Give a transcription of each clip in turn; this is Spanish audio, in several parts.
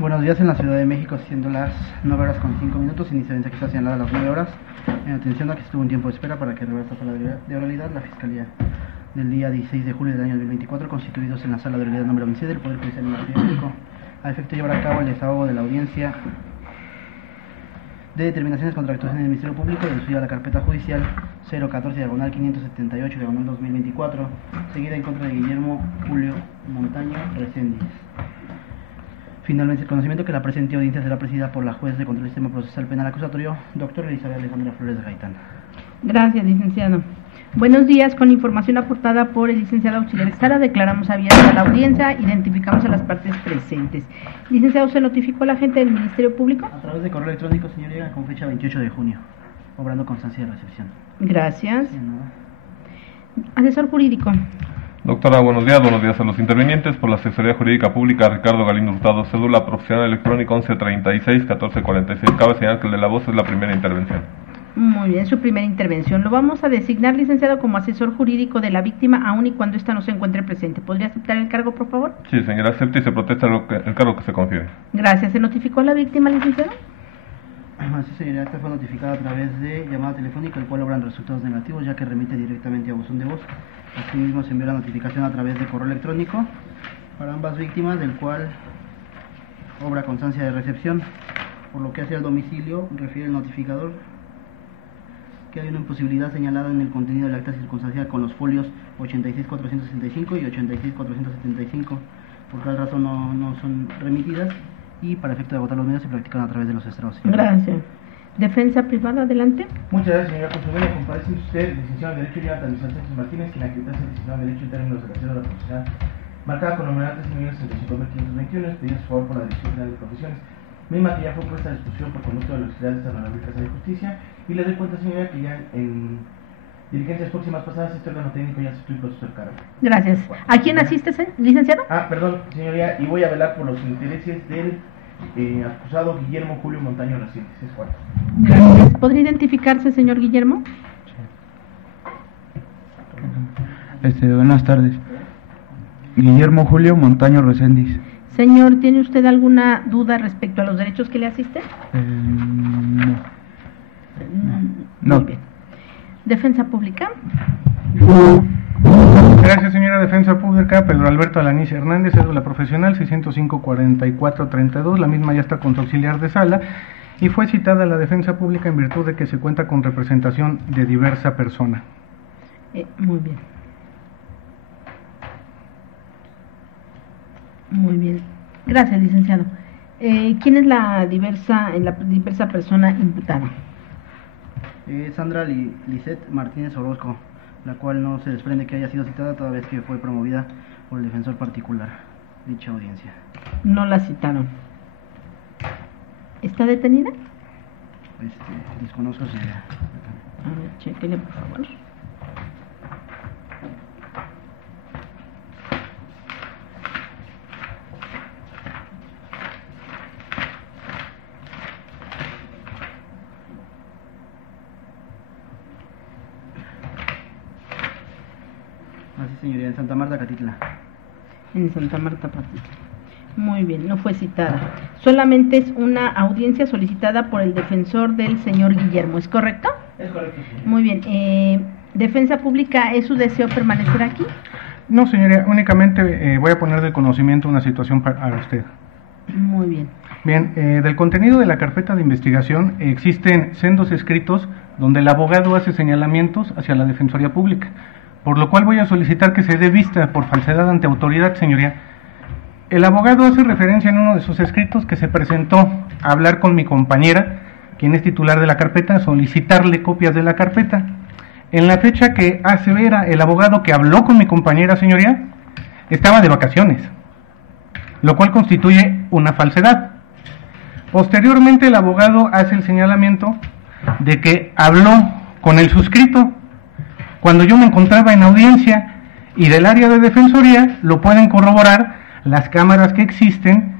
Buenos días. En la Ciudad de México, siendo las 9 horas con 5 minutos, incidencia que está señalada a las 9 horas. En atención a que estuvo un tiempo de espera para que regrese a la de oralidad, la Fiscalía del día 16 de julio del año 2024, constituidos en la Sala de Oralidad número 11 del Poder Judicial del Ministerio Público, a efecto de llevar a cabo el desahogo de la audiencia de determinaciones contra actuaciones del Ministerio Público de suya a la carpeta judicial 014-578-2024, seguida en contra de Guillermo Julio Montaño Reséndiz. Finalmente, el conocimiento que la presente audiencia será presidida por la juez de control del sistema procesal penal acusatorio, doctora Elizabeth Alejandra Flores de Gaitán. Gracias, licenciado. Buenos días. Con información aportada por el licenciado auxiliar Sara, declaramos abierta la audiencia, identificamos a las partes presentes. Licenciado, ¿se notificó a la gente del Ministerio Público? A través de correo electrónico, señoría, con fecha 28 de junio, obrando constancia de recepción. Gracias. Asesor jurídico. Doctora, buenos días a los intervinientes. Por la Asesoría Jurídica Pública, Ricardo Galindo Hurtado, cédula profesional electrónica 1136-1446. Cabe señalar que el de la voz es la primera intervención. Muy bien, su primera intervención. Lo vamos a designar, licenciado, como asesor jurídico de la víctima, aun y cuando ésta no se encuentre presente. ¿Podría aceptar el cargo, por favor? Sí, señora, acepta y se protesta el cargo que se confiere. Gracias. ¿Se notificó a la víctima, licenciado? Así, señoría, esta fue notificada a través de llamada telefónica, el cual obran resultados negativos, ya que remite directamente a buzón de voz. Asimismo, se envió la notificación a través de correo electrónico para ambas víctimas, del cual obra constancia de recepción. Por lo que hace al domicilio, refiere el notificador que hay una imposibilidad señalada en el contenido del acta circunstancial con los folios 86.465 y 86.475, por tal razón no son remitidas, y para efecto de agotar los medios se practican a través de los estrados. Gracias. Defensa privada, adelante. Muchas gracias, señora consumera. Comparece usted, licenciado en Derecho, Jonathan Sánchez Martínez, quien acredita ser licenciado en Derecho en términos de la cédula profesional marcada con numeral 3.065.521, expedida a su favor por la Dirección General de Profesiones, misma que ya fue puesta a discusión por conducto de los auxiliares de San Manuel Casa de Justicia, y le doy cuenta, señora, que ya en diligencias próximas pasadas este órgano técnico ya se estuvo puesto el cargo. Gracias. ¿A quién asiste, licenciado? Perdón, señoría, y voy a velar por los intereses del acusado Guillermo Julio Montaño Reséndiz. Es cuarto. Gracias. ¿Podría identificarse, señor Guillermo? Buenas tardes. Guillermo Julio Montaño Reséndiz. Señor, ¿tiene usted alguna duda respecto a los derechos que le asisten? No. Muy bien. Defensa pública. Gracias, señora. Defensa Pública, Pedro Alberto Alaniz Hernández, cédula profesional 605-4432, la misma ya está con su auxiliar de sala, y fue citada a la Defensa Pública en virtud de que se cuenta con representación de diversa persona. Muy bien. Muy bien. Gracias, licenciado. ¿Quién es la diversa persona imputada? Sandra Lisette Martínez Orozco, la cual no se desprende que haya sido citada toda vez que fue promovida por el defensor particular dicha audiencia. No la citaron. ¿Está detenida? Desconozco si... A ver, chéquele, por favor. Así, señoría, en Santa Marta, Catitla. En Santa Marta, Catitla. Muy bien, no fue citada. Solamente es una audiencia solicitada por el defensor del señor Guillermo, ¿es correcto? Es correcto, señor. Muy bien. ¿Defensa Pública, es su deseo permanecer aquí? No, señoría, únicamente voy a poner de conocimiento una situación para usted. Muy bien. Bien, del contenido de la carpeta de investigación existen sendos escritos donde el abogado hace señalamientos hacia la Defensoría Pública, por lo cual voy a solicitar que se dé vista por falsedad ante autoridad, señoría. El abogado hace referencia en uno de sus escritos que se presentó a hablar con mi compañera, quien es titular de la carpeta, a solicitarle copias de la carpeta. En la fecha que asevera el abogado que habló con mi compañera, señoría, estaba de vacaciones, lo cual constituye una falsedad. Posteriormente el abogado hace el señalamiento de que habló con el suscrito cuando yo me encontraba en audiencia, y del área de defensoría lo pueden corroborar las cámaras que existen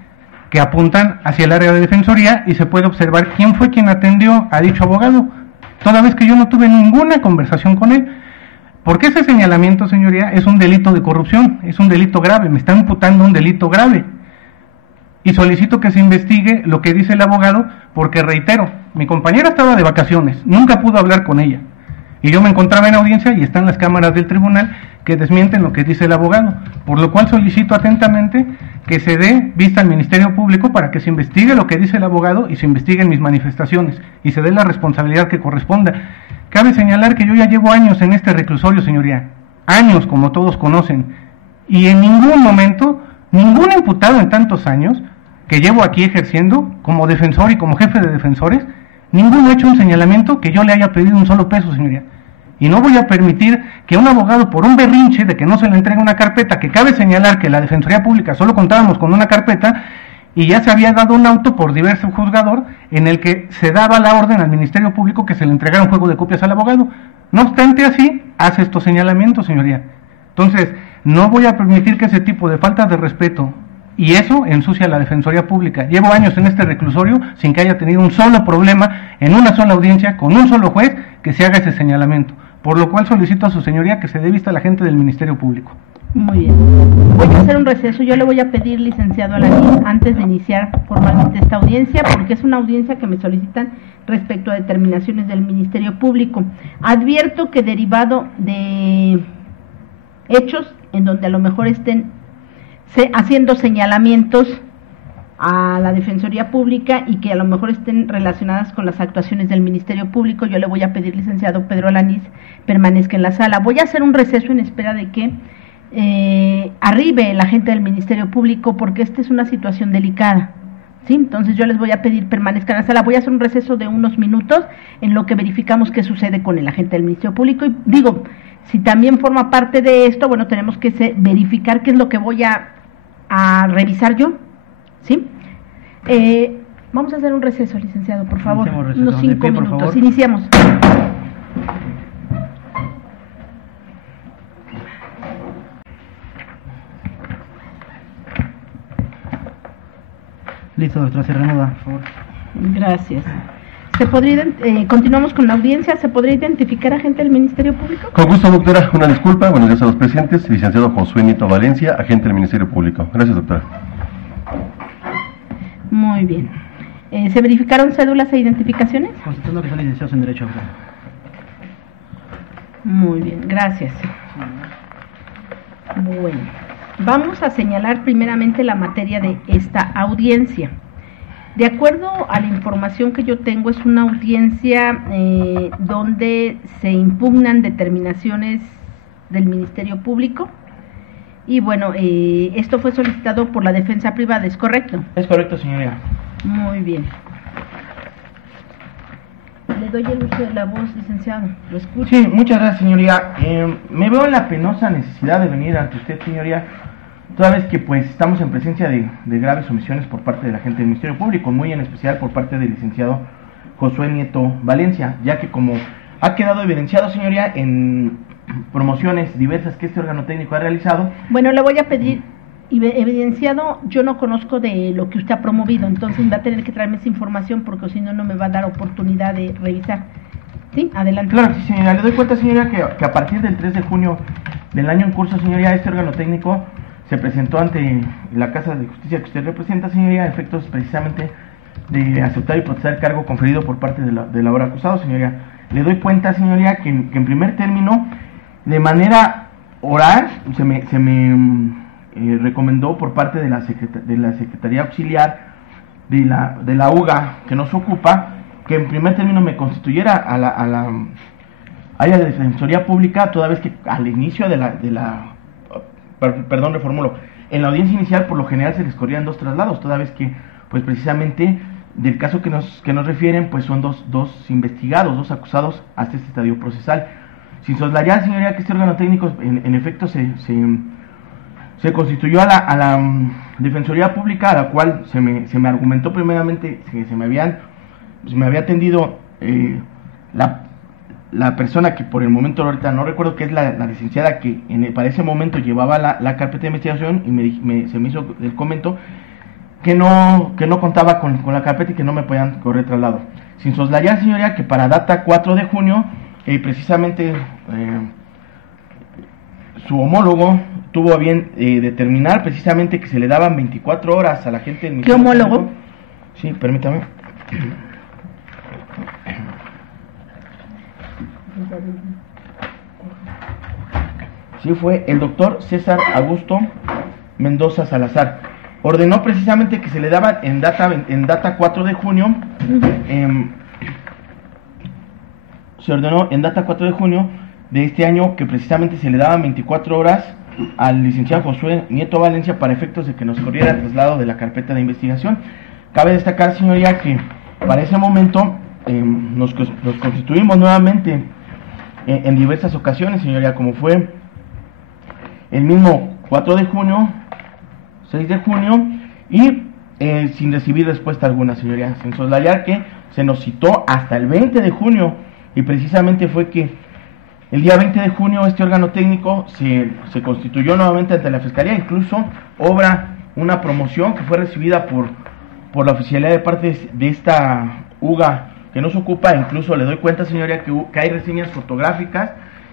que apuntan hacia el área de defensoría, y se puede observar quién fue quien atendió a dicho abogado, toda vez que yo no tuve ninguna conversación con él. Porque ese señalamiento, señoría, es un delito de corrupción, es un delito grave, me está imputando un delito grave. y solicito que se investigue lo que dice el abogado, porque reitero, mi compañera estaba de vacaciones, nunca pudo hablar con ella, y yo me encontraba en audiencia y están las cámaras del tribunal que desmienten lo que dice el abogado, por lo cual solicito atentamente que se dé vista al Ministerio Público para que se investigue lo que dice el abogado y se investiguen mis manifestaciones y se dé la responsabilidad que corresponda. Cabe señalar que yo ya llevo años en este reclusorio, señoría, años como todos conocen, y en ningún momento, ningún imputado en tantos años que llevo aquí ejerciendo como defensor y como jefe de defensores, ninguno ha hecho un señalamiento que yo le haya pedido un solo peso, señoría. Y no voy a permitir que un abogado, por un berrinche de que no se le entregue una carpeta, que cabe señalar que la Defensoría Pública solo contábamos con una carpeta y ya se había dado un auto por diverso juzgador en el que se daba la orden al Ministerio Público que se le entregara un juego de copias al abogado. No obstante así, hace estos señalamientos, señoría. Entonces, no voy a permitir que ese tipo de falta de respeto, y eso ensucia a la Defensoría Pública. Llevo años en este reclusorio sin que haya tenido un solo problema en una sola audiencia con un solo juez que se haga ese señalamiento. Por lo cual solicito a su señoría que se dé vista a la gente del Ministerio Público. Muy bien. Voy a hacer un receso. Yo le voy a pedir, licenciado Alanis, antes de iniciar formalmente esta audiencia, porque es una audiencia que me solicitan respecto a determinaciones del Ministerio Público. Advierto que derivado de hechos en donde a lo mejor estén haciendo señalamientos a la Defensoría Pública y que a lo mejor estén relacionadas con las actuaciones del Ministerio Público, yo le voy a pedir, licenciado Pedro Alanis, permanezca en la sala. Voy a hacer un receso en espera de que arribe la gente del Ministerio Público, porque esta es una situación delicada, ¿sí? Entonces yo les voy a pedir permanezcan en la sala. Voy a hacer un receso de unos minutos en lo que verificamos qué sucede con el agente del Ministerio Público, y digo, si también forma parte de esto, bueno, tenemos que verificar qué es lo que voy a revisar yo, ¿sí? Vamos a hacer un receso, licenciado, por favor, unos 5 minutos. Iniciamos. Listo, doctora, se reanuda, por favor. Gracias. Continuamos con la audiencia. ¿Se podría identificar agente del Ministerio Público? Con gusto, doctora. Una disculpa. Buenos días a los presentes. Licenciado Josué Nieto Valencia, agente del Ministerio Público. Gracias, doctora. Muy bien. ¿Se verificaron cédulas e identificaciones? Constatando que son licenciados en Derecho, doctora. Muy bien, gracias. Bueno, vamos a señalar primeramente la materia de esta audiencia. De acuerdo a la información que yo tengo, es una audiencia donde se impugnan determinaciones del Ministerio Público. Y bueno, esto fue solicitado por la defensa privada, ¿es correcto? Es correcto, señoría. Muy bien. Le doy el uso de la voz, licenciado. Lo escucho. Sí, muchas gracias, señoría. Me veo en la penosa necesidad de venir ante usted, señoría, toda vez que pues estamos en presencia de graves omisiones por parte de la gente del Ministerio Público, muy en especial por parte del licenciado Josué Nieto Valencia, ya que como ha quedado evidenciado, señoría, en promociones diversas que este órgano técnico ha realizado. Bueno, le voy a pedir, evidenciado, yo no conozco de lo que usted ha promovido, entonces va a tener que traerme esa información porque si no, no me va a dar oportunidad de revisar. Sí, adelante. Claro que sí, señoría. Le doy cuenta, señoría, que a partir del 3 de junio del año en curso, señoría, este órgano técnico se presentó ante la Casa de Justicia que usted representa, señoría, a efectos precisamente de aceptar y procesar el cargo conferido por parte de la ahora acusado, señoría. Le doy cuenta, señoría, que en primer término, de manera oral, se me recomendó por parte de la Secretaría Auxiliar de la UGA que nos ocupa, que en primer término me constituyera a la área de Defensoría Pública, toda vez que al inicio reformulo, en la audiencia inicial por lo general se les corrían 2 traslados, toda vez que pues precisamente del caso que nos refieren pues son dos investigados, 2 acusados hasta este estadio procesal. Sin soslayar, señoría, que este órgano técnico en efecto se constituyó a la Defensoría Pública, a la cual se me argumentó primeramente que me había atendido la persona que por el momento ahorita no recuerdo, que es la licenciada que para ese momento llevaba la carpeta de investigación, y se me hizo el comento que no contaba con la carpeta y que no me podían correr traslado. Sin soslayar, señoría, que para data 4 de junio precisamente su homólogo tuvo a bien determinar precisamente que se le daban 24 horas a la gente del ¿Qué homólogo? Sí, permítame. Sí, fue el doctor César Augusto Mendoza Salazar. Ordenó precisamente que se le daban en data 4 de junio, se ordenó en data 4 de junio de este año que precisamente se le daban 24 horas al licenciado Josué Nieto Valencia para efectos de que nos corriera el traslado de la carpeta de investigación. Cabe destacar, señoría, que para ese momento nos constituimos nuevamente en diversas ocasiones, señoría, como fue el mismo 4 de junio, 6 de junio, y sin recibir respuesta alguna, señoría, sin soslayar que se nos citó hasta el 20 de junio, y precisamente fue que el día 20 de junio este órgano técnico se constituyó nuevamente ante la Fiscalía, incluso obra una promoción que fue recibida por la oficialidad de parte de esta UGA que nos ocupa. Incluso le doy cuenta, señoría, que hay reseñas fotográficas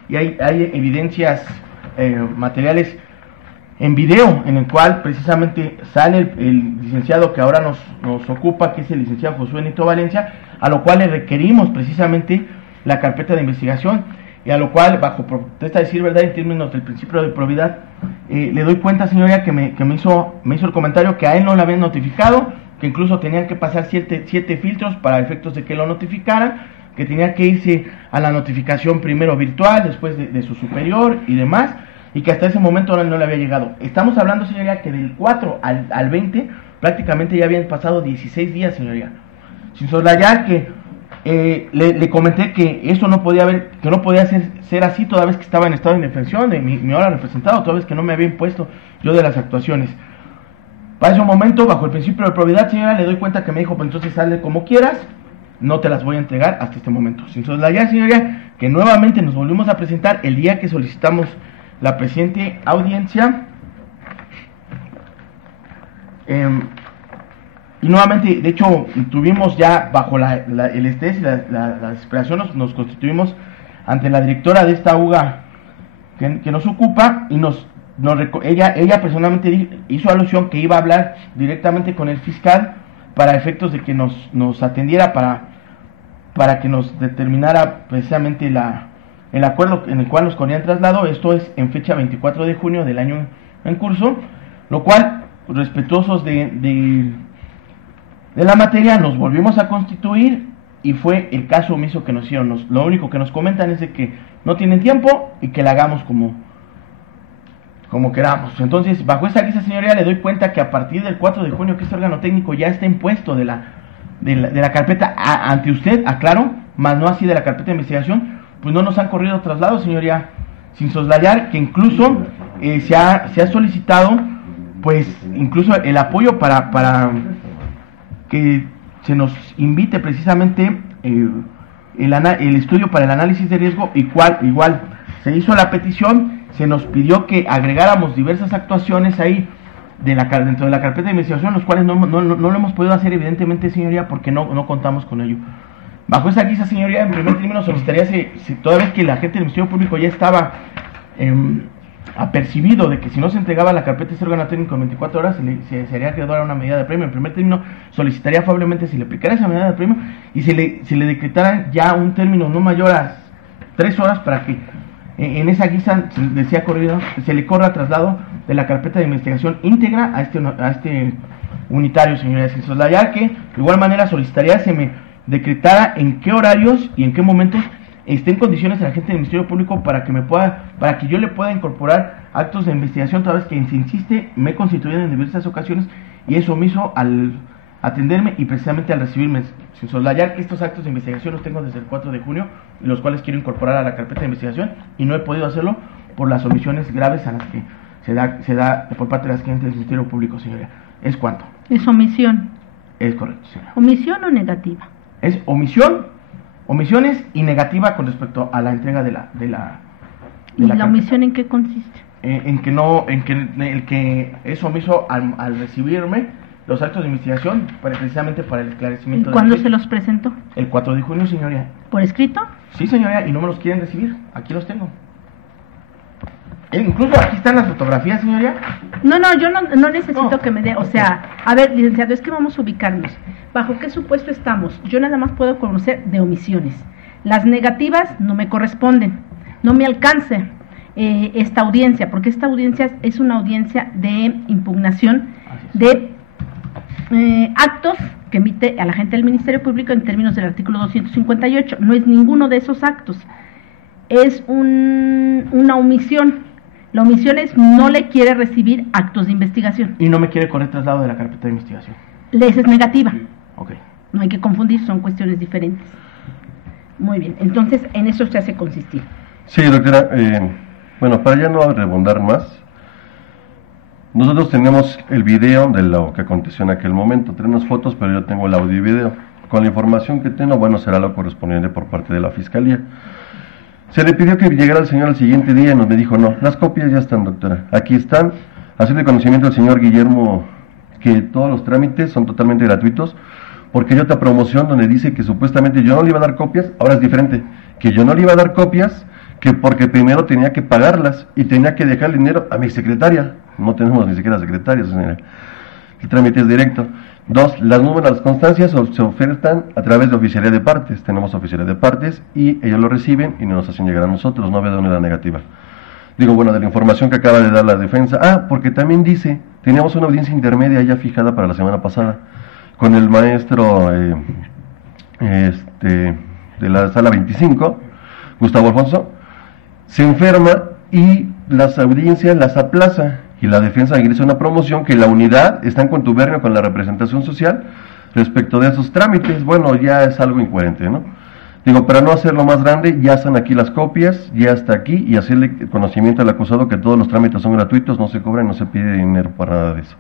y hay evidencias materiales en video, en el cual precisamente sale el licenciado que ahora nos ocupa, que es el licenciado Josué Nieto Valencia, a lo cual le requerimos precisamente la carpeta de investigación, y a lo cual, bajo protesta de decir verdad en términos del principio de probidad, le doy cuenta, señoría, que me hizo el comentario que a él no le habían notificado, que incluso tenían que pasar siete filtros para efectos de que lo notificaran, que tenía que irse a la notificación primero virtual, después de su superior y demás, y que hasta ese momento no le había llegado. Estamos hablando, señoría, que del 4 al 20 prácticamente ya habían pasado 16 días, señoría. Sin soslayar que le comenté que eso no podía ser así toda vez que estaba en estado de indefensión de mi ahora representado, toda vez que no me había impuesto yo de las actuaciones. Para ese momento, bajo el principio de probidad, señora, le doy cuenta que me dijo, pues entonces sale como quieras, no te las voy a entregar hasta este momento. Sin soslayar, señoría, que nuevamente nos volvimos a presentar el día que solicitamos la presente audiencia, y nuevamente, de hecho, tuvimos ya bajo el estrés y la desesperación, nos constituimos ante la directora de esta UGA que nos ocupa, y ella personalmente hizo alusión que iba a hablar directamente con el fiscal para efectos de que nos atendiera para que nos determinara precisamente el acuerdo en el cual nos corrían traslado. Esto es en fecha 24 de junio del año en curso, lo cual, respetuosos de la materia, nos volvimos a constituir y fue el caso omiso que nos hicieron. Lo único que nos comentan es de que no tienen tiempo y que la hagamos como queramos. Entonces, bajo esa guisa, señoría, le doy cuenta que a partir del 4 de junio que este órgano técnico ya está impuesto de la carpeta ante usted, aclaro, más no así de la carpeta de investigación, pues no nos han corrido traslados, señoría, sin soslayar que incluso se ha solicitado, pues, incluso el apoyo para que se nos invite precisamente el estudio para el análisis de riesgo, igual se hizo la petición, se nos pidió que agregáramos diversas actuaciones ahí dentro de la carpeta de investigación, los cuales no lo hemos podido hacer, evidentemente, señoría, porque no contamos con ello. Bajo esa guisa, señoría, en primer término solicitaría, toda vez que la gente del Ministerio Público ya estaba apercibido de que si no se entregaba la carpeta de este órgano técnico en 24 horas, se haría acreedor a una medida de premio. En primer término, solicitaría favorablemente se le aplicara esa medida de premio y se le decretara ya un término no mayor a 3 horas para que en esa guisa se le corra traslado de la carpeta de investigación íntegra a este unitario, señoría. Sin soslayar que, de igual manera, solicitaría se me decretara en qué horarios y en qué momentos esté en condiciones el agente del Ministerio Público para que yo le pueda incorporar actos de investigación, toda vez que se insiste, me he constituido en diversas ocasiones y es omiso al atenderme y precisamente al recibirme, sin soslayar que estos actos de investigación los tengo desde el 4 de junio, y los cuales quiero incorporar a la carpeta de investigación, y no he podido hacerlo por las omisiones graves a las que se da por parte de las agentes del Ministerio Público, señoría. ¿Es cuánto? Es omisión. Es correcto, señora. ¿Omisión o negativa? Es omisiones y negativa con respecto a la entrega de la ¿Y la omisión en qué consiste? En que es omiso al recibirme los actos de investigación precisamente para el esclarecimiento. ¿Y cuándo se los presentó? El 4 de junio, señoría. ¿Por escrito? Sí, señoría, y no me los quieren recibir. Aquí los tengo. Incluso aquí están las fotografías, señoría. No, yo no necesito que me dé, o sea, a ver, licenciado, es que vamos a ubicarnos. ¿Bajo qué supuesto estamos? Yo nada más puedo conocer de omisiones. Las negativas no me corresponden, no me alcance esta audiencia, porque esta audiencia es una audiencia de impugnación de actos que emite a la gente del Ministerio Público en términos del artículo 258. No es ninguno de esos actos, es una omisión. La omisión es no le quiere recibir actos de investigación. Y no me quiere correr traslado de la carpeta de investigación. Esa es negativa. Ok. No hay que confundir, son cuestiones diferentes. Muy bien, entonces en eso se hace consistir. Sí, doctora, bueno, para ya no rebundar más, nosotros tenemos el video de lo que aconteció en aquel momento, tenemos fotos, pero yo tengo el audio y video. Con la información que tengo, bueno, será lo correspondiente por parte de la Fiscalía. Se le pidió que llegara el señor al siguiente día y nos dijo, no, las copias ya están, doctora, aquí están, haciendo conocimiento al señor Guillermo que todos los trámites son totalmente gratuitos, porque hay otra promoción donde dice que supuestamente yo no le iba a dar copias, ahora es diferente, que yo no le iba a dar copias, que porque primero tenía que pagarlas y tenía que dejar el dinero a mi secretaria. No tenemos ni siquiera secretaria, señora. El trámite es directo. 2, las constancias se ofertan a través de oficialía de partes. Tenemos oficialía de partes y ellos lo reciben y nos hacen llegar a nosotros, no veo de dónde la negativa. Digo, bueno, de la información que acaba de dar la defensa. Porque también dice, teníamos una audiencia intermedia ya fijada para la semana pasada con el maestro de la sala 25, Gustavo Alfonso, se enferma y las audiencias las aplaza y la defensa ingresa una promoción que la unidad está en contubernio con la representación social respecto de esos trámites. Bueno, ya es algo incoherente, ¿no? Digo, para no hacerlo más grande, ya están aquí las copias, ya está aquí, y hacerle conocimiento al acusado que todos los trámites son gratuitos, no se cobran, no se pide dinero para nada de eso.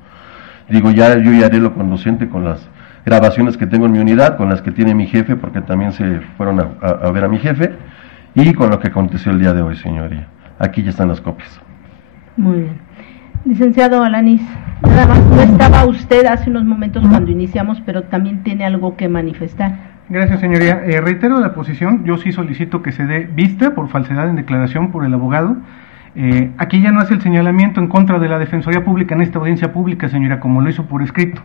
Digo, yo ya haré lo conducente con las grabaciones que tengo en mi unidad, con las que tiene mi jefe, porque también se fueron a ver a mi jefe, y con lo que aconteció el día de hoy, señoría. Aquí ya están las copias. Muy bien. Licenciado Alanis, nada más, no estaba usted hace unos momentos cuando iniciamos, pero también tiene algo que manifestar. Gracias, señoría. Reitero la posición, yo sí solicito que se dé vista por falsedad en declaración por el abogado. Aquí ya no hace el señalamiento en contra de la Defensoría Pública en esta audiencia pública, señora, como lo hizo por escrito,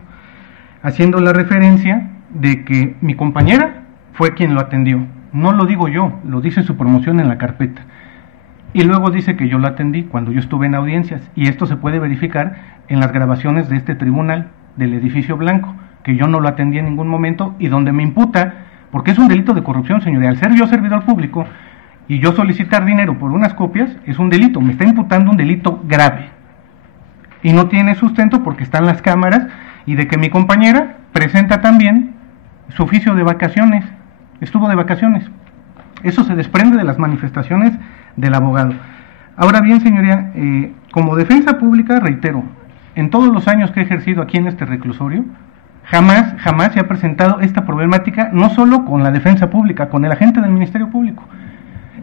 haciendo la referencia de que mi compañera fue quien lo atendió. No lo digo yo, lo dice su promoción en la carpeta. Y luego dice que yo lo atendí cuando yo estuve en audiencias, y esto se puede verificar en las grabaciones de este tribunal del edificio blanco, que yo no lo atendí en ningún momento y donde me imputa, porque es un delito de corrupción, señoría, al ser yo servidor público y yo solicitar dinero por unas copias, es un delito, me está imputando un delito grave. Y no tiene sustento porque están las cámaras y de que mi compañera presenta también su oficio de vacaciones, estuvo de vacaciones. Eso se desprende de las manifestaciones del abogado. Ahora bien, señoría, como defensa pública, reitero, en todos los años que he ejercido aquí en este reclusorio, jamás se ha presentado esta problemática, no solo con la defensa pública, con el agente del Ministerio Público.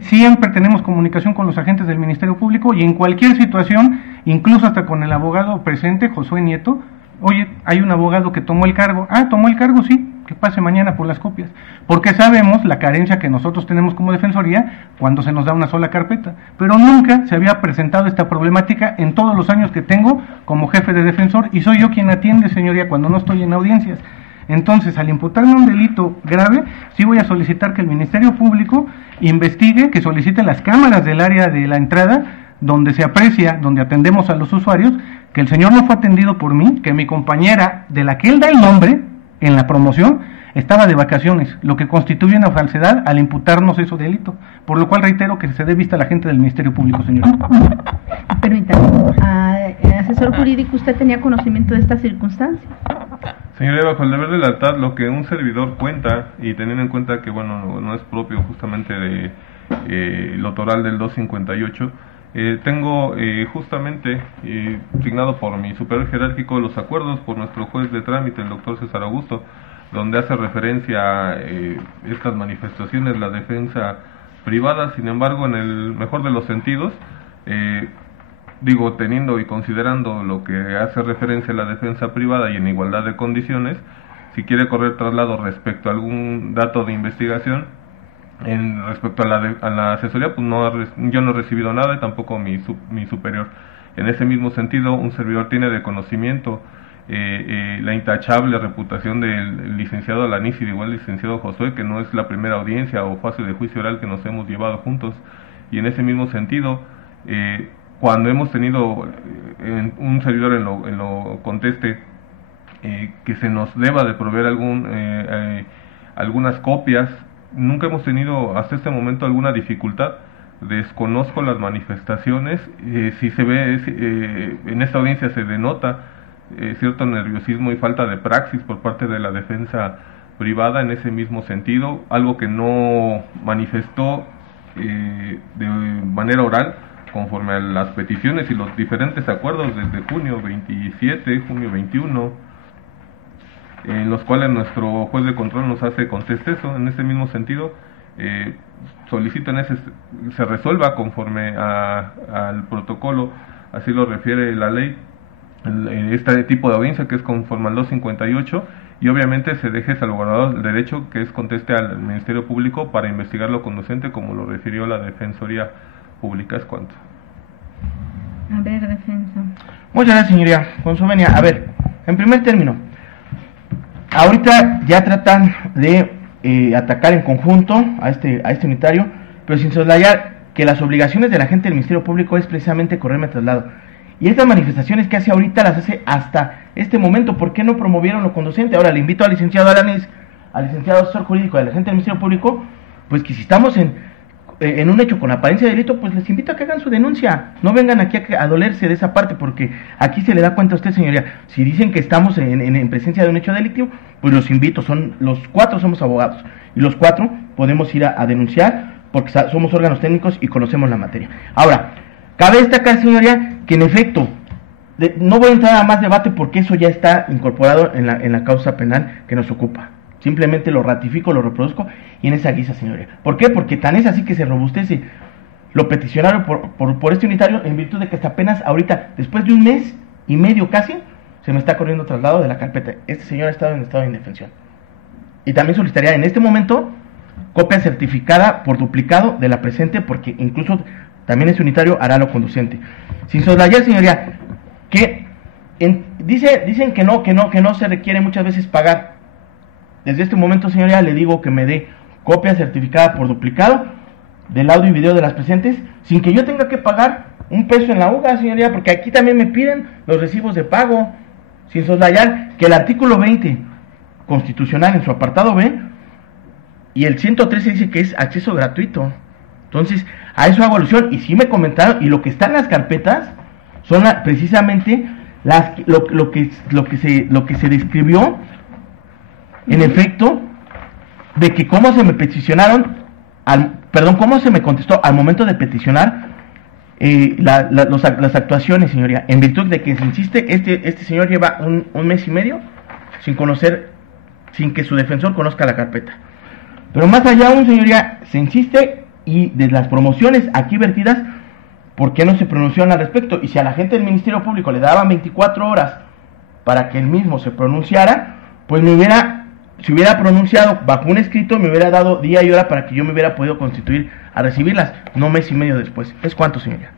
Siempre tenemos comunicación con los agentes del Ministerio Público y en cualquier situación, incluso hasta con el abogado presente, Josué Nieto. Oye, hay un abogado que tomó el cargo. Tomó el cargo, sí, que pase mañana por las copias. Porque sabemos la carencia que nosotros tenemos como defensoría cuando se nos da una sola carpeta. Pero nunca se había presentado esta problemática en todos los años que tengo como jefe de defensor y soy yo quien atiende, señoría, cuando no estoy en audiencias. Entonces, al imputarme un delito grave, sí voy a solicitar que el Ministerio Público investigue, que solicite las cámaras del área de la entrada, donde se aprecia, donde atendemos a los usuarios, que el señor no fue atendido por mí, que mi compañera, de la que él da el nombre en la promoción, estaba de vacaciones, lo que constituye una falsedad al imputarnos ese delito, por lo cual reitero que se dé vista a la gente del Ministerio Público, señor. Permítame, asesor jurídico, ¿usted tenía conocimiento de esta circunstancia? Señoría, bajo el deber de lealtad, lo que un servidor cuenta, y teniendo en cuenta que, bueno, no es propio justamente de lo toral del 258, tengo justamente signado por mi superior jerárquico los acuerdos por nuestro juez de trámite, el doctor César Augusto, donde hace referencia a estas manifestaciones, la defensa privada. Sin embargo, en el mejor de los sentidos, teniendo y considerando lo que hace referencia a la defensa privada y en igualdad de condiciones, si quiere correr traslado respecto a algún dato de investigación, Respecto a la asesoría, pues yo no he recibido nada y tampoco mi superior. En ese mismo sentido, un servidor tiene de conocimiento la intachable reputación del licenciado Alanís y de igual licenciado Josué, que no es la primera audiencia o fase de juicio oral que nos hemos llevado juntos, y en ese mismo sentido, cuando hemos tenido un servidor en lo conteste que se nos deba de proveer algunas copias, nunca hemos tenido hasta este momento alguna dificultad. Desconozco las manifestaciones, si se ve, en esta audiencia se denota cierto nerviosismo y falta de praxis por parte de la defensa privada en ese mismo sentido, algo que no manifestó de manera oral conforme a las peticiones y los diferentes acuerdos desde junio 27, junio 21, en los cuales nuestro juez de control nos hace contesteso. En ese mismo sentido, solicito se resuelva conforme al protocolo, así lo refiere la ley, este tipo de audiencia que es conforme al 258, y obviamente se deje salvaguardado el derecho que es conteste al Ministerio Público para investigar lo conducente como lo refirió la Defensoría Pública. Es cuanto. A ver, defensa. Muchas gracias, señoría. Con su venia, a ver, en primer término, ahorita ya tratan de atacar en conjunto a este unitario, pero sin soslayar que las obligaciones de la gente del Ministerio Público es precisamente correrme traslado. Y estas manifestaciones que hace ahorita las hace hasta este momento. ¿Por qué no promovieron lo conducente? Ahora le invito al licenciado Alanís, al licenciado asesor jurídico de la gente del Ministerio Público, pues que si estamos en un hecho con apariencia de delito, pues les invito a que hagan su denuncia. No vengan aquí a dolerse de esa parte, porque aquí se le da cuenta a usted, señoría. Si dicen que estamos en presencia de un hecho delictivo, pues los invito, los 4 somos abogados, y los 4 podemos ir a denunciar, porque somos órganos técnicos y conocemos la materia. Ahora, cabe destacar, señoría, que en efecto, no voy a entrar a más debate porque eso ya está incorporado en la causa penal que nos ocupa. Simplemente lo ratifico, lo reproduzco y en esa guisa, señoría. ¿Por qué? Porque tan es así que se robustece lo peticionario por este unitario, en virtud de que hasta apenas ahorita, después de un mes y medio casi, se me está corriendo traslado de la carpeta. Este señor ha estado en estado de indefensión. Y también solicitaría en este momento copia certificada por duplicado de la presente, porque incluso también este unitario hará lo conducente. Sin soslayar, señoría, que dicen que no se requiere muchas veces pagar. Desde este momento, señoría, le digo que me dé copia certificada por duplicado del audio y video de las presentes, sin que yo tenga que pagar un peso en la UGA, señoría, porque aquí también me piden los recibos de pago. Sin soslayar que el artículo 20 constitucional en su apartado B y el 113 dice que es acceso gratuito. Entonces, a eso hago alusión, y sí me comentaron, y lo que está en las carpetas son precisamente lo que se describió, en efecto, de que cómo se me peticionaron, cómo se me contestó al momento de peticionar las actuaciones, señoría, en virtud de que se insiste, este señor lleva un mes y medio sin que su defensor conozca la carpeta. Pero más allá aún, señoría, se insiste, y de las promociones aquí vertidas, ¿por qué no se pronunció al respecto? Y si a la gente del Ministerio Público le daban 24 horas para que él mismo se pronunciara, pues si hubiera pronunciado bajo un escrito, me hubiera dado día y hora para que yo me hubiera podido constituir a recibirlas, no mes y medio después. ¿Es cuánto, señoría?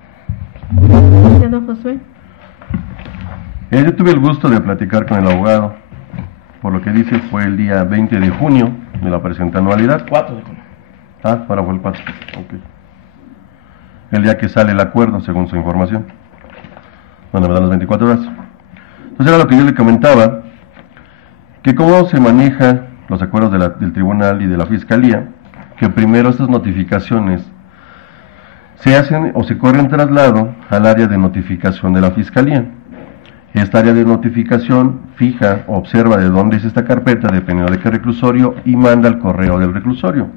Licenciado Josué. Yo tuve el gusto de platicar con el abogado. Por lo que dice, fue el día 20 de junio de la presente anualidad. 4 de junio. Ahora fue el 4. Okay. El día que sale el acuerdo, según su información. Bueno, me dan las 24 horas. Entonces era lo que yo le comentaba, que cómo se manejan los acuerdos del tribunal y de la fiscalía, que primero estas notificaciones se hacen o se corren traslado al área de notificación de la fiscalía. Esta área de notificación fija, observa de dónde es esta carpeta, dependiendo de qué reclusorio, y manda al correo del reclusorio.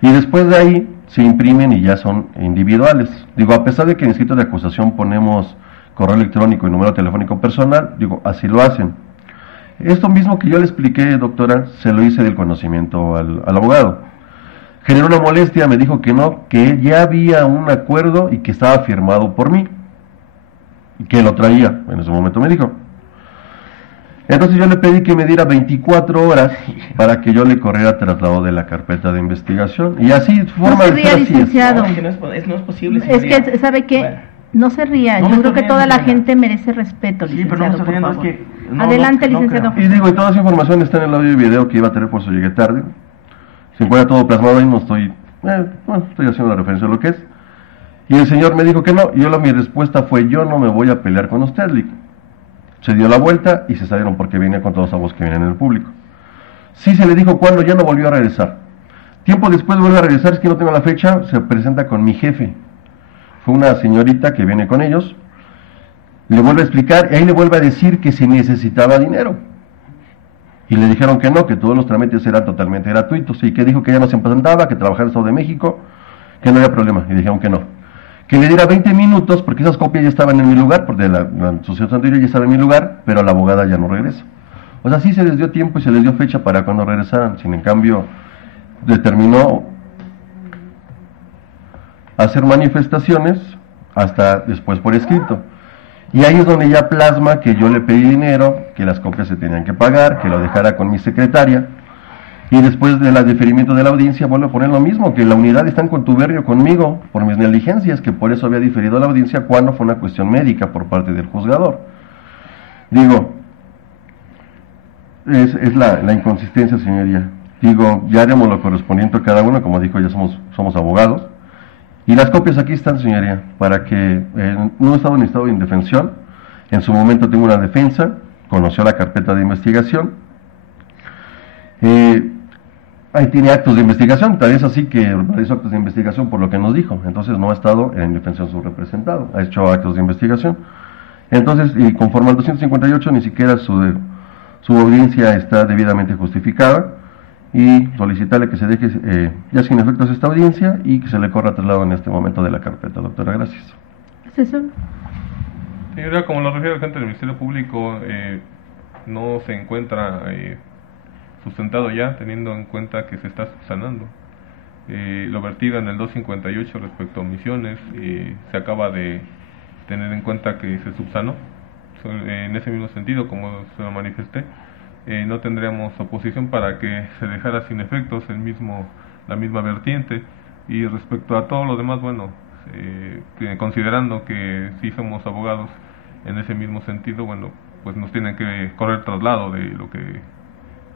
Y después de ahí se imprimen y ya son individuales. Digo, a pesar de que en escrito de acusación ponemos correo electrónico y número telefónico personal, digo, así lo hacen. Esto mismo que yo le expliqué, doctora, se lo hice del conocimiento al abogado. Generó una molestia, me dijo que no, que ya había un acuerdo y que estaba firmado por mí, y que lo traía, en ese momento me dijo. Entonces yo le pedí que me diera 24 horas para que yo le corriera traslado de la carpeta de investigación. Y así, no se ría, licenciado. No, que no es posible, Es que, ¿sabe qué? Bueno. No se ría. No, Yo no creo que estoy toda riendo, la gente merece respeto, Sí, licenciado, pero no estoy por riendo, favor. es que... no, Adelante, no licenciado. Y digo, y toda esa información está en el audio y video que iba a tener, por eso llegué tarde. Se encuentra todo plasmado ahí, no estoy... estoy haciendo la referencia a lo que es. Y el señor me dijo que no, y mi respuesta fue, yo no me voy a pelear con usted, Lick. Se dio la vuelta y se salieron porque venía con todos los voz que vienen en el público. Sí se le dijo cuando, ya no volvió a regresar. Tiempo después vuelve a regresar, es que no tengo la fecha, se presenta con mi jefe. Fue una señorita que viene con ellos, le vuelve a explicar y ahí le vuelve a decir que se necesitaba dinero. Y le dijeron que no, que todos los trámites eran totalmente gratuitos, y que dijo que ya no se presentaba, que trabajaba en el Estado de México, que no había problema, y dijeron que no. Que le diera 20 minutos, porque esas copias ya estaban en mi lugar, porque la asociación anterior ya estaba en mi lugar, pero la abogada ya no regresa. O sea, sí se les dio tiempo y se les dio fecha para cuando regresaran, sin en cambio determinó hacer manifestaciones hasta después por escrito. Y ahí es donde ya plasma que yo le pedí dinero, que las copias se tenían que pagar, que lo dejara con mi secretaria, y después del diferimiento de la audiencia vuelve a poner lo mismo, que la unidad está en contubernio conmigo por mis negligencias, que por eso había diferido la audiencia cuando fue una cuestión médica por parte del juzgador. Digo, es la inconsistencia, señoría. Digo, ya haremos lo correspondiente a cada uno, como dijo, ya somos abogados. Y las copias aquí están, señoría, para que no he estado en estado de indefensión. En su momento tengo una defensa, conoció la carpeta de investigación. Ahí tiene actos de investigación, tal vez así que realizó actos de investigación por lo que nos dijo. Entonces no ha estado en indefensión su representado, ha hecho actos de investigación. Entonces, y conforme al 258, ni siquiera su audiencia está debidamente justificada. Y solicitarle que se deje ya sin efectos esta audiencia y que se le corra traslado en este momento de la carpeta, doctora. Gracias. ¿Asesor? Señora, como lo refiere el agente del Ministerio Público, no se encuentra sustentado ya, teniendo en cuenta que se está subsanando. Lo vertido en el 258 respecto a omisiones, se acaba de tener en cuenta que se subsanó. En ese mismo sentido, como se lo manifesté, no tendríamos oposición para que se dejara sin efectos la misma vertiente. Y respecto a todo lo demás, bueno, considerando que sí somos abogados en ese mismo sentido, bueno, pues nos tienen que correr traslado de lo que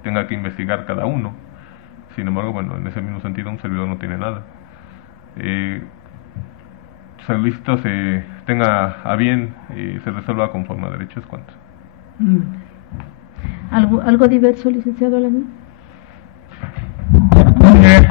tenga que investigar cada uno. Sin embargo, bueno, en ese mismo sentido un servidor no tiene nada. Solicito se tenga a bien y se resuelva conforme a derecho es cuanto. ¿Algo diverso, licenciado Alamí?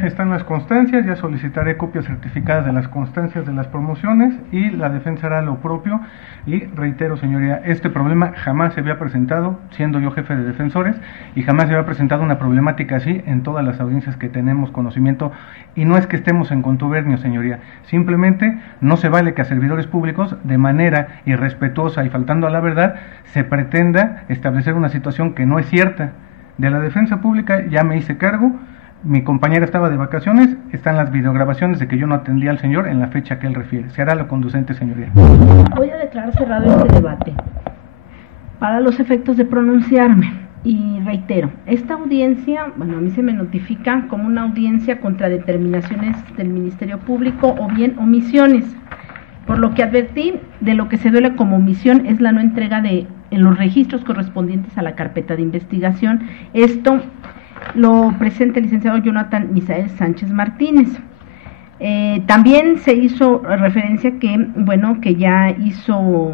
Están las constancias, ya solicitaré copias certificadas de las constancias de las promociones y la defensa hará lo propio. Y reitero, señoría, este problema jamás se había presentado, siendo yo jefe de defensores, y jamás se había presentado una problemática así en todas las audiencias que tenemos conocimiento. Y no es que estemos en contubernio, señoría, simplemente no se vale que a servidores públicos, de manera irrespetuosa y faltando a la verdad, se pretenda establecer una situación que no es cierta. De la defensa pública ya me hice cargo. Mi compañera estaba de vacaciones, están las videograbaciones de que yo no atendía al señor en la fecha que él refiere. Se hará lo conducente, señoría. Voy a declarar cerrado este debate para los efectos de pronunciarme. Y reitero, esta audiencia, bueno, a mí se me notifica como una audiencia contra determinaciones del Ministerio Público o bien omisiones. Por lo que advertí, de lo que se duele como omisión es la no entrega de los registros correspondientes a la carpeta de investigación. Esto lo presenta el licenciado Jonathan Misael Sánchez Martínez. También se hizo referencia que, bueno, que ya hizo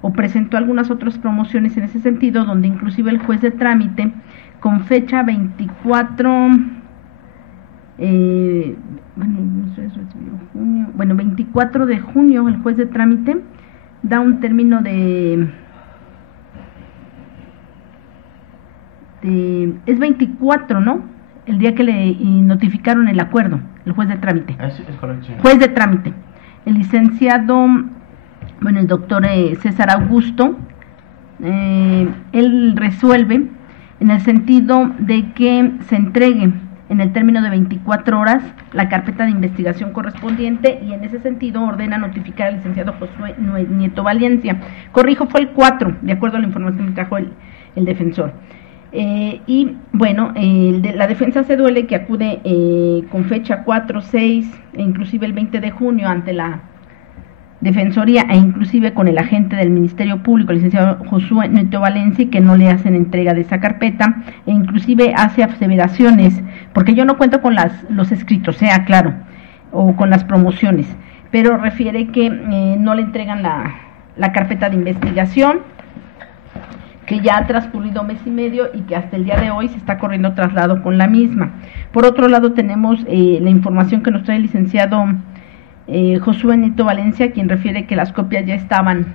o presentó algunas otras promociones en ese sentido, donde inclusive el juez de trámite, con fecha 24, 24 de junio, el juez de trámite da un término es 24, ¿no? El día que le notificaron el acuerdo, el juez de trámite. Es correcto, señor. Juez de trámite. El licenciado, bueno, el doctor César Augusto, él resuelve en el sentido de que se entregue en el término de 24 horas la carpeta de investigación correspondiente, y en ese sentido ordena notificar al licenciado Josué Nieto Valencia. Corrijo, fue el 4, de acuerdo a la información que trajo el defensor. Y bueno, la defensa se duele que acude con fecha 4, 6 e inclusive el 20 de junio ante la Defensoría e inclusive con el agente del Ministerio Público, el licenciado Josué Neto Valencia, que no le hacen entrega de esa carpeta e inclusive hace aseveraciones, porque yo no cuento con los escritos, sea claro, o con las promociones, pero refiere que no le entregan la carpeta de investigación, que ya ha transcurrido mes y medio y que hasta el día de hoy se está corriendo traslado con la misma. Por otro lado tenemos la información que nos trae el licenciado Josué Neto Valencia, quien refiere que las copias ya estaban,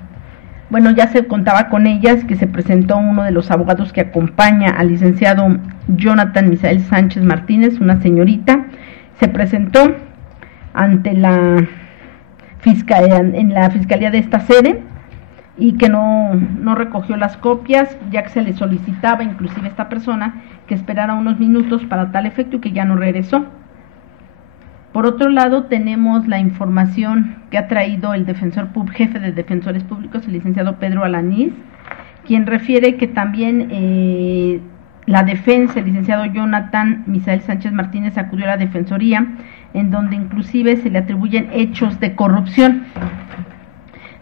bueno, ya se contaba con ellas, que se presentó uno de los abogados que acompaña al licenciado Jonathan Misael Sánchez Martínez, una señorita, se presentó ante la fiscalía, en la fiscalía de esta sede, y que no recogió las copias, ya que se le solicitaba inclusive a esta persona que esperara unos minutos para tal efecto y que ya no regresó. Por otro lado, tenemos la información que ha traído el jefe de defensores públicos, el licenciado Pedro Alanís, quien refiere que también la defensa, el licenciado Jonathan Misael Sánchez Martínez, acudió a la defensoría, en donde inclusive se le atribuyen hechos de corrupción,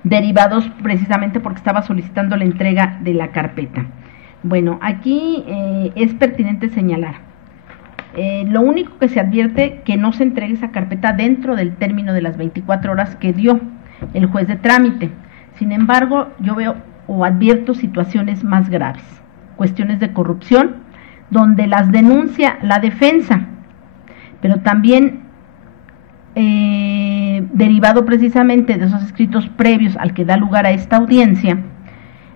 derivados precisamente porque estaba solicitando la entrega de la carpeta. Bueno, aquí es pertinente señalar, lo único que se advierte que no se entregue esa carpeta dentro del término de las 24 horas que dio el juez de trámite. Sin embargo, yo veo o advierto situaciones más graves, cuestiones de corrupción, donde las denuncia la defensa, pero también derivado precisamente de esos escritos previos al que da lugar a esta audiencia,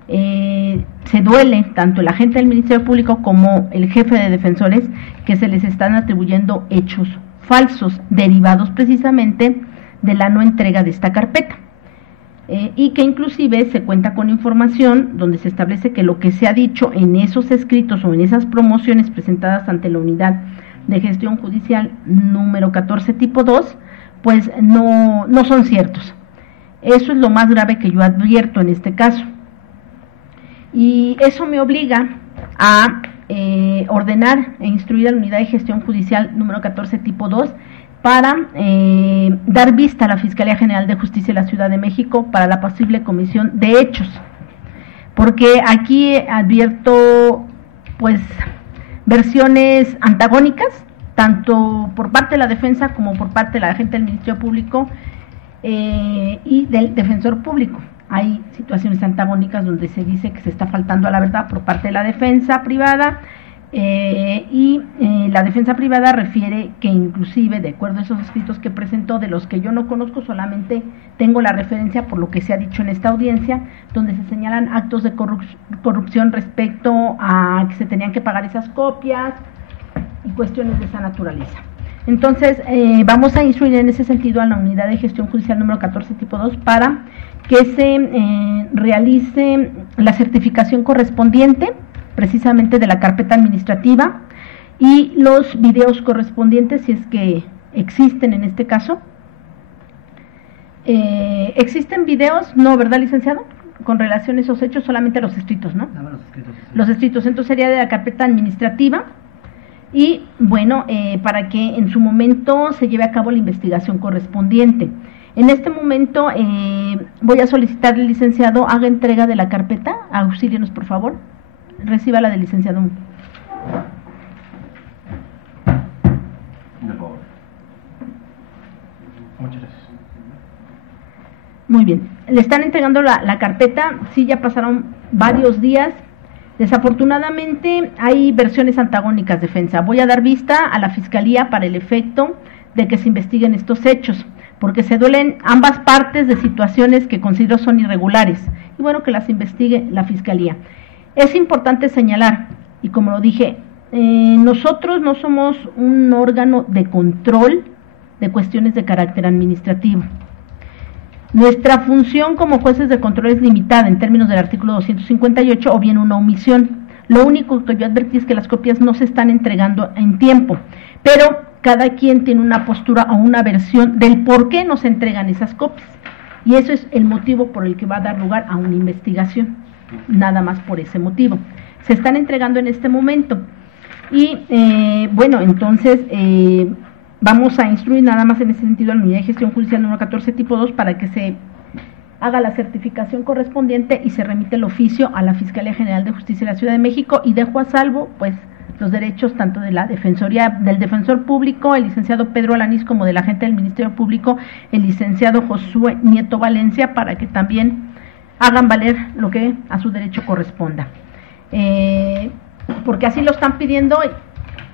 se duele tanto el agente del Ministerio Público como el jefe de defensores que se les están atribuyendo hechos falsos derivados precisamente de la no entrega de esta carpeta, y que inclusive se cuenta con información donde se establece que lo que se ha dicho en esos escritos o en esas promociones presentadas ante la unidad de gestión judicial número 14 tipo 2, pues no son ciertos. Eso es lo más grave que yo advierto en este caso. Y eso me obliga a ordenar e instruir a la unidad de gestión judicial número 14 tipo 2 para dar vista a la Fiscalía General de Justicia de la Ciudad de México para la posible comisión de hechos. Porque aquí advierto pues versiones antagónicas, tanto por parte de la defensa como por parte de la agente del Ministerio Público y del defensor público. Hay situaciones antagónicas donde se dice que se está faltando a la verdad por parte de la defensa privada, y la defensa privada refiere que inclusive de acuerdo a esos escritos que presentó, de los que yo no conozco, solamente tengo la referencia por lo que se ha dicho en esta audiencia, donde se señalan actos de corrupción respecto a que se tenían que pagar esas copias y cuestiones de esa naturaleza. Entonces vamos a instruir en ese sentido a la unidad de gestión judicial número 14 tipo 2 para que se realice la certificación correspondiente precisamente de la carpeta administrativa y los videos correspondientes, si es que existen en este caso. ¿Existen videos? No, ¿verdad, licenciado? Con relación a esos hechos, solamente los escritos, ¿no? Nada más los escritos. Los escritos, entonces sería de la carpeta administrativa y, bueno, para que en su momento se lleve a cabo la investigación correspondiente. En este momento voy a solicitar al licenciado haga entrega de la carpeta, auxílienos por favor, reciba la del licenciado. Muchas gracias. Muy bien, le están entregando la carpeta, sí, ya pasaron varios días. Desafortunadamente hay versiones antagónicas, defensa. Voy a dar vista a la Fiscalía para el efecto de que se investiguen estos hechos, porque se duelen ambas partes de situaciones que considero son irregulares, y bueno, que las investigue la Fiscalía. Es importante señalar, y como lo dije, nosotros no somos un órgano de control de cuestiones de carácter administrativo. Nuestra función como jueces de control es limitada en términos del artículo 258 o bien una omisión. Lo único que yo advertí es que las copias no se están entregando en tiempo, pero cada quien tiene una postura o una versión del por qué no se entregan esas copias. Y eso es el motivo por el que va a dar lugar a una investigación, nada más por ese motivo. se están entregando en este momento. Y bueno, entonces vamos a instruir nada más en ese sentido a la Unidad de Gestión Judicial número 14 tipo 2 para que se haga la certificación correspondiente y se remite el oficio a la Fiscalía General de Justicia de la Ciudad de México, y dejo a salvo pues los derechos tanto de la Defensoría, del Defensor Público, el licenciado Pedro Alanís, como del agente del Ministerio Público, el licenciado Josué Nieto Valencia, para que también hagan valer lo que a su derecho corresponda. Porque así lo están pidiendo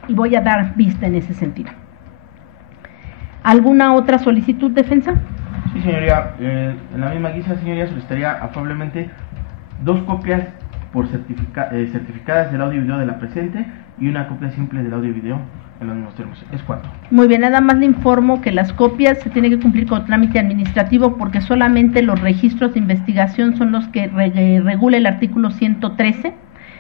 y voy a dar vista en ese sentido. ¿Alguna otra solicitud, defensa? Sí, señoría. En la misma guisa, señoría, solicitaría afablemente 2 copias por certificadas del audio y video de la presente y una copia simple del audio y video en los mismos términos. Es cuanto. Muy bien, nada más le informo que las copias se tienen que cumplir con trámite administrativo, porque solamente los registros de investigación son los que regula el artículo 113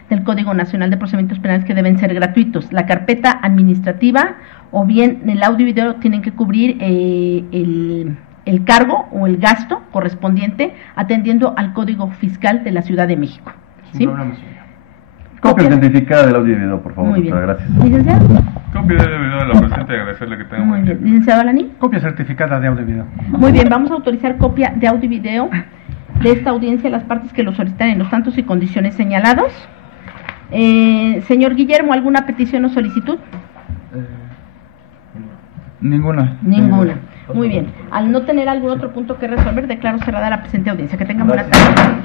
del Código Nacional de Procedimientos Penales, que deben ser gratuitos. La carpeta administrativa o bien el audio y video tienen que cubrir el cargo o el gasto correspondiente atendiendo al Código Fiscal de la Ciudad de México. Sin ¿Sí? problema, señoría. Copia certificada del audio y video, por favor. Muy bien. Doctora, gracias. Licenciado. Copia de video de la presente y agradecerle que tenga Muy buen bien. día. Licenciado Alaní. Copia certificada de audio y video. Muy bien, vamos a autorizar copia de audio y video de esta audiencia a las partes que lo solicitan en los tantos y condiciones señalados. Señor Guillermo, ¿alguna petición o solicitud? Ninguna. Ninguna. Muy bien. Al no tener algún otro punto que resolver, declaro cerrada la presente audiencia. Que tengan buena tarde.